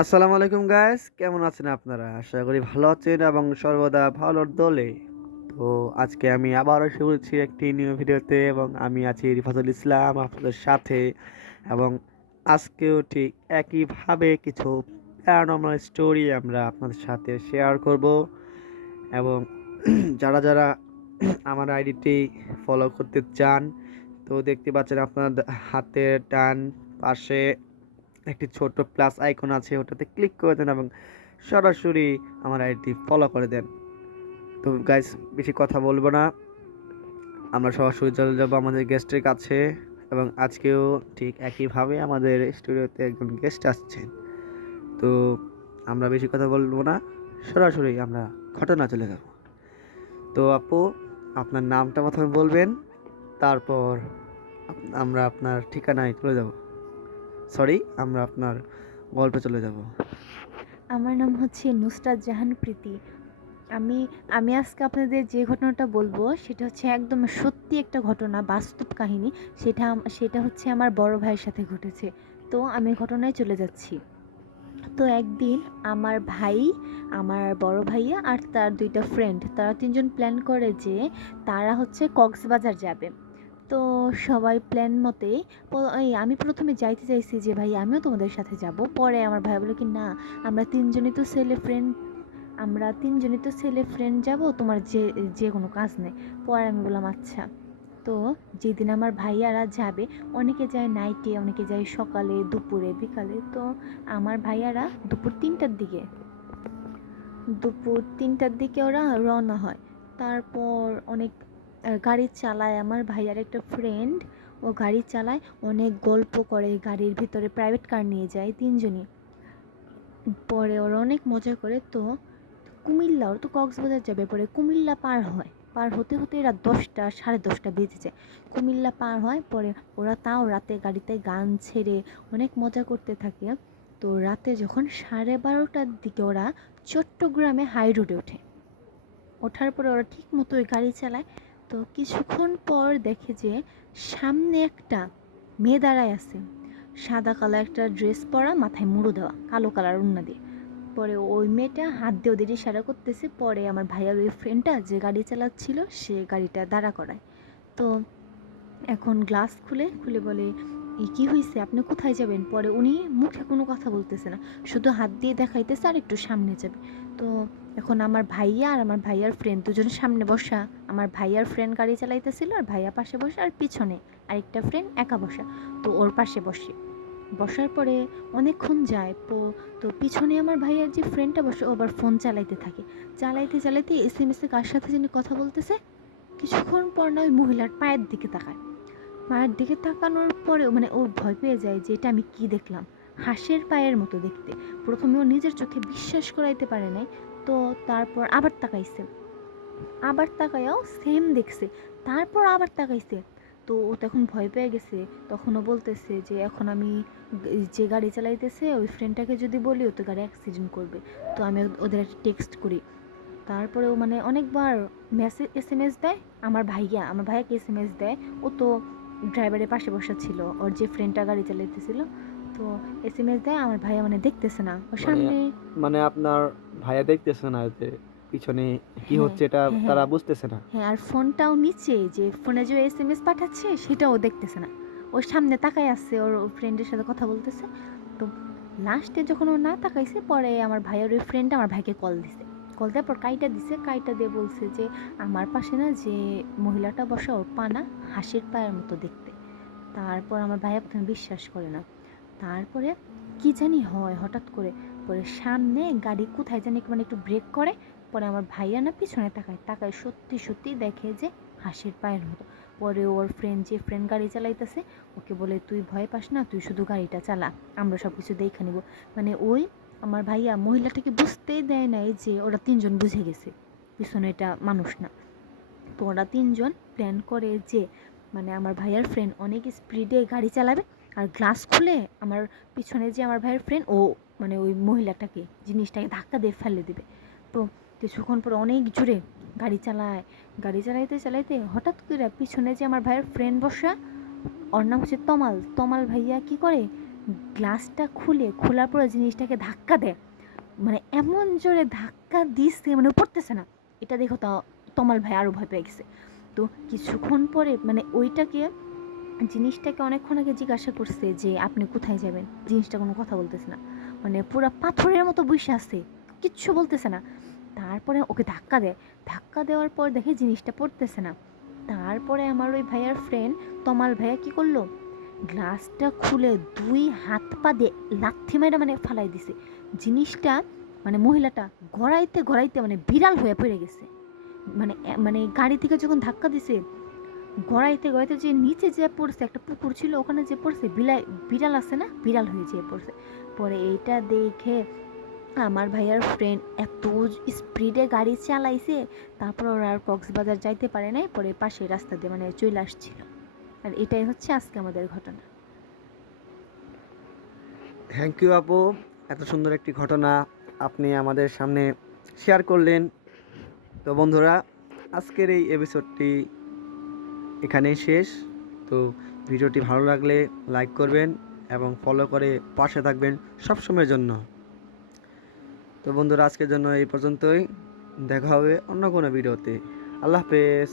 আসসালামু আলাইকুম গাইস, কেমন আছেন আপনারা? আশা করি ভালো আছেন এবং সর্বদা ভালোর দলে। তো আজকে আমি আবারও এসে পড়েছি একটি নিউ ভিডিওতে এবং আমি আছি রিফাতুল ইসলাম আপনাদের সাথে। এবং আজকেও ঠিক একইভাবে কিছু প্যারানর্মাল স্টোরি আমরা আপনাদের সাথে শেয়ার করব। এবং যারা যারা আমার আইডিটি ফলো করতে চান, তো দেখতে পাচ্ছেন আপনার হাতের ডান পাশে একটি ছোট প্লাস আইকন আছে, ওটাতে ক্লিক করে দেন এবং সরাসরি আমার আইডি ফলো করে দেন। তো গাইস, বেশি কথা বলবো না, আমরা সরাসরি চলে যাবো আমাদের গেস্টের কাছে। এবং আজকেও ঠিক একইভাবে আমাদের স্টুডিওতে একজন গেস্ট আসছেন। তো আমরা বেশি কথা বলবো না, সরাসরি আমরা ঘটনা চলে যাব। তো আপু, আপনার নামটা প্রথমে বলবেন, তারপর আমরা আপনার ঠিকানায় চলে যাব। সরি, আমরা আপনার গল্পে চলে যাব। আমার নাম হচ্ছে নুসরাত জাহান প্রীতি। আমি আমি আজকে আপনাদের যে ঘটনাটা বলবো সেটা হচ্ছে একদম সত্যি একটা ঘটনা, বাস্তব কাহিনী। সেটা হচ্ছে আমার বড় ভাইয়ের সাথে ঘটেছে। তো আমি ঘটনায় চলে যাচ্ছি। তো একদিন আমার ভাই, আমার বড় ভাইয়া আর তার দুইটা ফ্রেন্ড, তারা তিনজন প্ল্যান করে যে তারা হচ্ছে কক্সবাজার যাবে। তো সবাই প্ল্যান মতে আমি প্রথমে যাইতে চাইছি যে ভাই আমিও তোমাদের সাথে যাব। পরে আমার ভাই বলে কি না, আমরা তিনজনই তো ছেলে ফ্রেন্ড, যাব, তোমার যে যে কোনো কাজ নেই। পরে আমি বললাম আচ্ছা। তো যেদিন আমার ভাইয়ারা যাবে, অনেকে যায় নাইটে, অনেকে যায় সকালে, দুপুরে, বিকালে। তো আমার ভাইয়ারা দুপুর 3টার দিকে ওরা রওনা হয়। তারপর অনেক গাড়ি চালায় আমার ভাইয়ার একটা ফ্রেন্ড। ও গাড়ি চালায়, অনেক গল্প করে, গাড়ির ভিতরে প্রাইভেট কার নিয়ে যায় তিনজনই। পরে ওরা অনেক মজা করে। তো কুমিল্লা, ওরা তো কক্সবাজার যাবে, পরে কুমিল্লা পার হতে হতে রাত 10টা, সাড়ে 10টা বেজে যায়। কুমিল্লা পার হয়, পরে ওরা তাও রাতে গাড়িতে গান ছেড়ে অনেক মজা করতে থাকে। তো রাতে যখন 12:30টার দিকে ওরা চট্টগ্রামে হাই রোডে ওঠে। ওঠার পরে ওরা ঠিক মতো ওই গাড়ি চালায়। তো কিছুক্ষণ পর দেখে যে সামনে একটা মেয়ে দাঁড়ায় আছে, সাদা কালো একটা ড্রেস পরা, মাথায় মুড়ো দেওয়া, কালো কালার ওড়না দিয়ে। পরে ওই মেয়েটা হাত দিয়ে ওদের ইশারা করতেছে। পরে আমার ভাইয়ার ওই ফ্রেন্ডটা যে গাড়ি চালাচ্ছিল সে গাড়িটা দাঁড়া করায়। তো এখন গ্লাস খুলে খুলে বলে, কী হয়েছে, আপনি কোথায় যাবেন? পরে উনি মুখে কোনো কথা বলতেছে না, শুধু হাত দিয়ে দেখাইতেছে আর একটু সামনে যাবে। তো এখন আমার ভাইয়া আর আমার ভাইয়ার ফ্রেন্ড দুজন সামনে বসা, আমার ভাইয়ার ফ্রেন্ড গাড়ি চালাইতেছিল আর ভাইয়া পাশে বসে, আর পিছনে আরেকটা ফ্রেন্ড একা বসা। তো ওর পাশে বসার পরে অনেকক্ষণ যায়। তো পিছনে আমার ভাইয়ার যে ফ্রেন্ডটা বসে, ও আবার ফোন চালাইতে থাকে। চালাইতে চালাইতে এসএমএসে কার সাথে যিনি কথা বলতেছে। কিছুক্ষণ পর না ওই মহিলার পায়ের দিকে তাকায়। মায়ের দিকে তাকানোর পরেও মানে ও ভয় পেয়ে যায় যে এটা আমি কি দেখলাম, হাঁসের পায়ের মতো দেখতে। প্রথমে ও নিজের চোখে বিশ্বাস করাইতে পারে নাই। তো তারপর আবার তাকাইছে, আবার তাকায়াও সেম দেখছে, তারপর আবার তাকাইছে। তো ও তখন ভয় পেয়ে গেছে। তখন ও বলতেছে যে এখন আমি যে গাড়ি চালাইতেছে ওই ফ্রেন্ডটাকে যদি বলি, ও তো গাড়ি অ্যাক্সিডেন্ট করবে। তো আমি ওদের একটা টেক্সট করি। তারপরেও মানে অনেকবার মেসেজ এসএমএস দেয়। আমার ভাইয়াকে এসএমএস দেয়। ও তো ড্রাইভারের পাশে বসা ছিল, ওর যে ফ্রেন্ডটা গাড়ি চালাইতেছিল। তো এসএমএস দেয়, আমার ভাইয়া মানে দেখতেছে না, ওর মানে সামনে। মানে আপনার ভাইয়া দেখতেছে না যে পিছনে কি হ্যাঁ, হচ্ছে, এটা হ্যাঁ, তারা হ্যাঁ, বুঝতেছে না। হ্যাঁ, আর ফোনটাও নিচে, যে ফোনে যে এসএমএস পাঠাচ্ছে সেটাও দেখতেছে না। ওর সামনে তাকায় আছে, ওর ফ্রেন্ডের সাথে কথা বলতেছে। তো লাস্টে যখন ও না তাকাইছে, পরে আমার ভাইয়ের ওই ফ্রেন্ড আমার ভাইকে কল দিছে। কল দেওয়ার পর কাইটা দিছে, কাইটা দিয়ে বলছে যে আমার পাশে না যে মহিলাটা বসা, ওর পা না হাঁসের পায়ের মতো দেখতে। তারপর আমার ভাইয়া প্রথমে বিশ্বাস করে না। তারপরে কি জানি হয় হঠাৎ করে, পরে সামনে গাড়ি কোথায় জানি মানে একটু ব্রেক করে। পরে আমার ভাইয়া না পিছনে তাকায়, তাকায় সত্যি সত্যি দেখে যে হাঁসের পায়ের মতো। পরে ওর ফ্রেন্ড, যে ফ্রেন্ড গাড়ি চালাইতেছে, ওকে বলে তুই ভয় পাস না, তুই শুধু গাড়িটা চালা, আমরা সব কিছু দেখে নিব। মানে ওই আমার ভাইয়া মহিলাটাকে বুঝতেই দেয় নাই যে ওরা তিনজন বুঝে গেছে পিছনে এটা মানুষ না। তো ওরা তিনজন প্ল্যান করে যে মানে আমার ভাইয়ার ফ্রেন্ড অনেক স্পিডে গাড়ি চালাবে, আর গ্লাস খুলে আমার পিছনে যে আমার ভাইয়ের ফ্রেন্ড, ও মানে ওই মহিলাটাকে, জিনিসটাকে ধাক্কা দিয়ে ফেলে দেবে। তো কিছুক্ষণ পরে অনেক জোরে গাড়ি চালায়, গাড়ি চালাইতে চালাইতে হঠাৎ করে পিছনে যে আমার ভাইয়ের ফ্রেন্ড বসা, ওর নাম হচ্ছে তমাল, তমাল ভাইয়া কি করে, গ্লাসটা খোলার পরে জিনিসটাকে ধাক্কা দেয়, মানে এমন জোরে ধাক্কা দিচ্ছে মানে ও পড়তেছে না। এটা দেখো তো তমাল ভাই আরও ভয় পেয়ে গেছে। তো কিছুক্ষণ পরে মানে জিনিসটাকে অনেকক্ষণ আগে জিজ্ঞাসা করছে যে আপনি কোথায় যাবেন, জিনিসটা কোনো কথা বলতেছে না, মানে পুরো পাথরের মতো বসে আছে, কিচ্ছু বলতেছে না। তারপরে ওকে ধাক্কা দেওয়ার পর দেখে জিনিসটা পড়তেছে না। তারপরে আমার ওই ভাইয়ার ফ্রেন্ড তমাল ভাইয়া কী করলো, গ্লাসটা খুলে 2 হাত পা দিয়ে লাথি মেরে মানে ফালাই দিছে। জিনিসটা মানে মহিলাটা গড়াইতে গড়াইতে মানে বিড়াল হয়ে পড়ে গেছে। মানে মানে গাড়ি থেকে যখন ধাক্কা দিছে, গড়াইতে গড়াইতে যে নিচে যে পড়ছে, একটা পুকুর ছিল ওখানে যে পড়ছে, বিড়াল আছে না, বিড়াল হয়ে যেয়ে পড়ছে। পরে এইটা দেখে আমার ভাইয়ার ফ্রেন্ড এত স্পিডে গাড়ি চালাইছে, তারপর ওরা আর কক্সবাজার যাইতে পারে নাই, পরে পাশের রাস্তা দিয়ে মানে চলে আসছিল। আর এটাই হচ্ছে আজকে আমাদের ঘটনা। থ্যাংক ইউ আপু, এত সুন্দর একটি ঘটনা আপনি আমাদের সামনে শেয়ার করলেন। তো বন্ধুরা, আজকের এই এপিসোডটি এখানেই শেষ। তো ভিডিওটি ভালো লাগলে লাইক করবেন এবং ফলো করে পাশে থাকবেন সবসময়ের জন্য। তো বন্ধুরা, আজকের জন্য এই পর্যন্তই, দেখা হবে অন্য কোনো ভিডিওতে। আল্লাহ হাফেজ।